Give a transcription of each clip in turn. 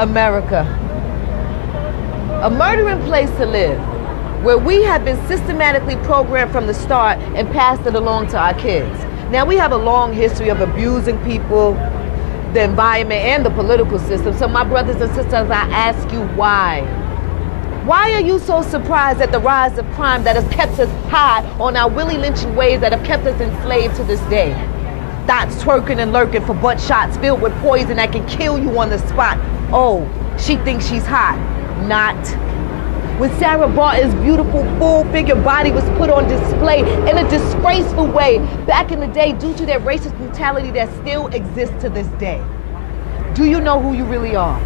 America, a murdering place to live, where we have been systematically programmed from the start and passed it along to our kids. Now, we have a long history of abusing people, the environment, and the political system. So my brothers and sisters, I ask you why? Why are you so surprised at the rise of crime that has kept us high on our Willie lynching ways that have kept us enslaved to this day? Dots twerking and lurking for butt shots filled with poison that can kill you on the spot. Oh, she thinks she's hot. Not. When Sarah Barton's beautiful, full-figure body was put on display in a disgraceful way back in the day due to that racist brutality that still exists to this day. Do you know who you really are?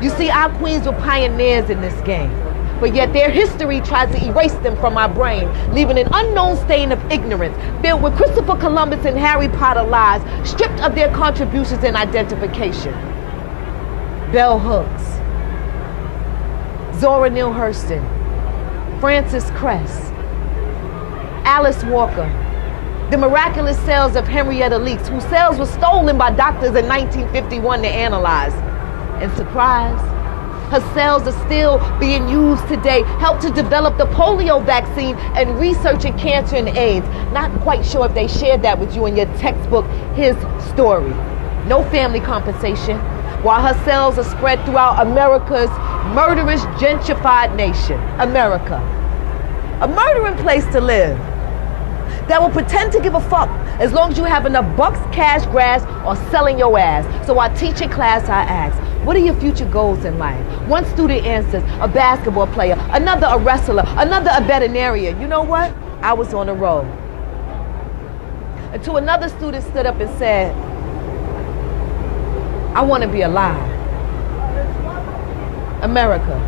You see, our queens were pioneers in this game, but yet their history tries to erase them from our brain, leaving an unknown stain of ignorance, filled with Christopher Columbus and Harry Potter lies, stripped of their contributions and identification. Bell Hooks, Zora Neale Hurston, Frances Cress, Alice Walker, the miraculous cells of Henrietta Leakes, whose cells were stolen by doctors in 1951 to analyze. And surprise, her cells are still being used today, helped to develop the polio vaccine and researching cancer and AIDS. Not quite sure if they shared that with you in your textbook, His Story. No family compensation, while her cells are spread throughout America's murderous, gentrified nation, America. A murdering place to live that will pretend to give a fuck as long as you have enough bucks, cash, grass, or selling your ass. So I teach in class, I ask, what are your future goals in life? One student answers, a basketball player, another a wrestler, another a veterinarian. You know what? I was on a roll. Until another student stood up and said, I want to be alive. America,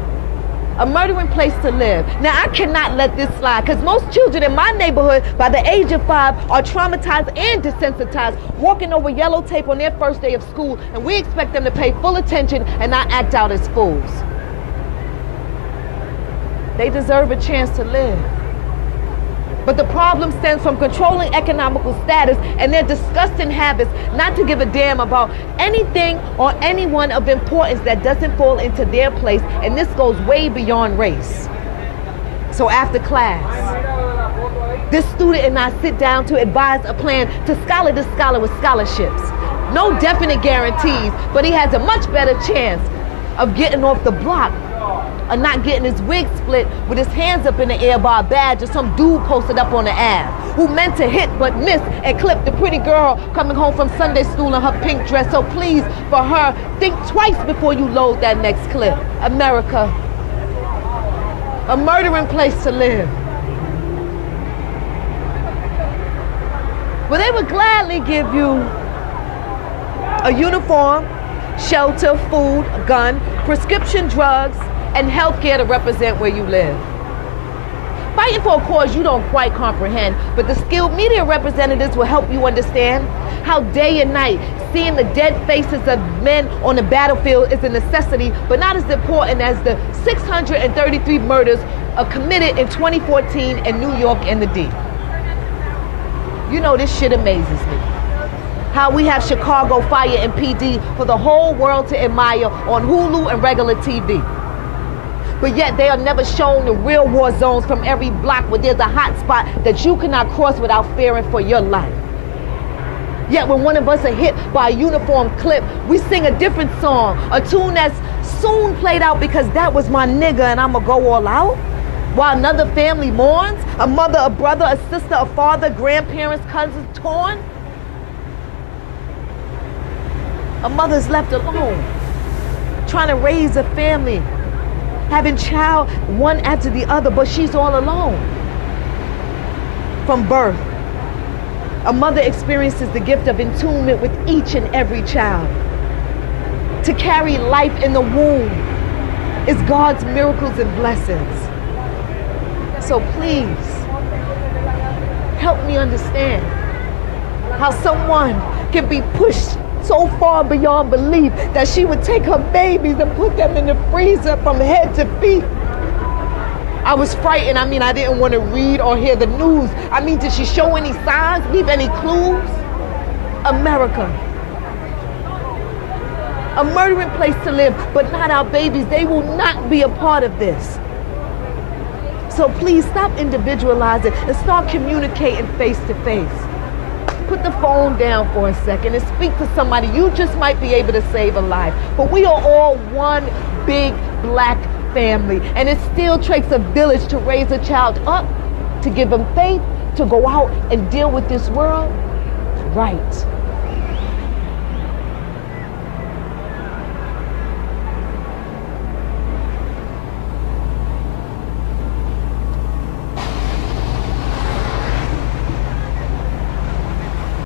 a murdering place to live. Now, I cannot let this slide, because most children in my neighborhood by the age of 5 are traumatized and desensitized, walking over yellow tape on their first day of school, and we expect them to pay full attention and not act out as fools. They deserve a chance to live. But the problem stems from controlling economical status and their disgusting habits not to give a damn about anything or anyone of importance that doesn't fall into their place, and this goes way beyond race. So after class, this student and I sit down to advise a plan to scholar this scholar with scholarships. No definite guarantees, but he has a much better chance of getting off the block or not getting his wig split with his hands up in the air by a badge or some dude posted up on the Ave who meant to hit but missed and clipped the pretty girl coming home from Sunday school in her pink dress. So please, for her, think twice before you load that next clip. America, a murdering place to live. Well, they would gladly give you a uniform, shelter, food, a gun, prescription drugs, and healthcare to represent where you live. Fighting for a cause you don't quite comprehend, but the skilled media representatives will help you understand how day and night seeing the dead faces of men on the battlefield is a necessity, but not as important as the 633 murders committed in 2014 in New York and the D. You know, this shit amazes me. How we have Chicago Fire and PD for the whole world to admire on Hulu and regular TV. But yet they are never shown the real war zones from every block where there's a hot spot that you cannot cross without fearing for your life. Yet when one of us are hit by a uniform clip, we sing a different song, a tune that's soon played out because that was my nigga and I'ma go all out. While another family mourns, a mother, a brother, a sister, a father, grandparents, cousins torn. A mother's left alone, trying to raise a family, having child one after the other, but she's all alone. From birth, a mother experiences the gift of entombment with each and every child. To carry life in the womb is God's miracles and blessings. So please, help me understand how someone can be pushed so far beyond belief that she would take her babies and put them in the freezer from head to feet. I was frightened. I mean, I didn't want to read or hear the news. I mean, did she show any signs, leave any clues? America, A murdering place to live, but not our babies. They will not be a part of this. So please stop individualizing and start communicating face to face. Put the phone down for a second and speak to somebody. You just might be able to save a life. But we are all one big black family, and it still takes a village to raise a child up, to give them faith, to go out and deal with this world right.